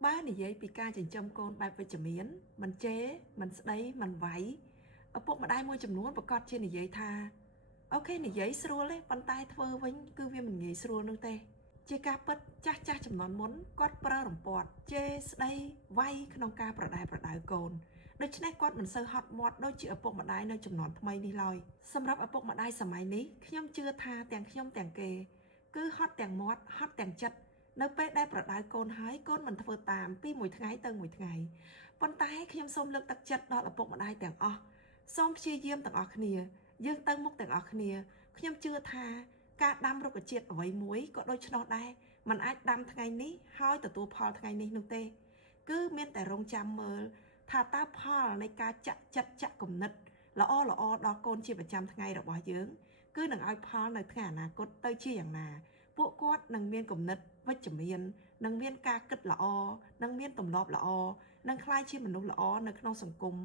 Ba này vậy bị ca chỉnh châm con bài về chấm miến mình chế mình đấy mình váy ở bộ mà đai môi chấm nuốt và cọt trên này vậy tha ok này vậy xua lấy bàn tay thơ với cứ viên mình nghĩ xua nương tê chế ca bớt chắc chắc chấm nón muốn cọt pra đồng bọt chế đấy vay không ca pra đại cồn đôi chân này cọt mình sơ hot mọt đôi chị ở bộ mà đai nơi chấm nón thay đi lòi xâmรับở bộ mà đai sầm máy ní khi nhom chưa tha tèng khi nhom tèng kề cứ hot tèng mọt hot tèng chấtនៅពេលដែលប្រដៅកូនហើយកូនមិនធ្វើតាមពីមួយថ្ងៃទៅមួយថ្ងៃប៉ុន្តែខ្ញុំសូមលើកទឹកចិត្តដល់ឪពុកម្ដាយទាំងអស់សូមព្យាយាមទាំងអស់គ្នាយើងទៅមុខទាំងអស់គ្នាខ្ញុំជឿថាការដាំរុក្ខជាតិអ្វីមួយក៏ដូចឆ្នោះដែរมันអាចដាំថ្ងៃនេះហើយទទួលផលថ្ងៃនេះនោះទេគឺមានតែរងចាំមើលថាតើផលនៃការចាក់ចិត្តចាក់គំនិតល្អដល់កូនជាប្រចាំថ្ងៃរបស់យើងគឺនឹងឲ្យផលនៅថ្ងៃអនាគតទៅជាយ៉ាងណាពួកគាត់នឹងមានគំនិតវិជ្ជមាននឹងមានការគិតល្អនឹងមានទម្លាប់ល្អនឹងក្លាយជាមនុស្សល្អនៅក្នុងសង្គម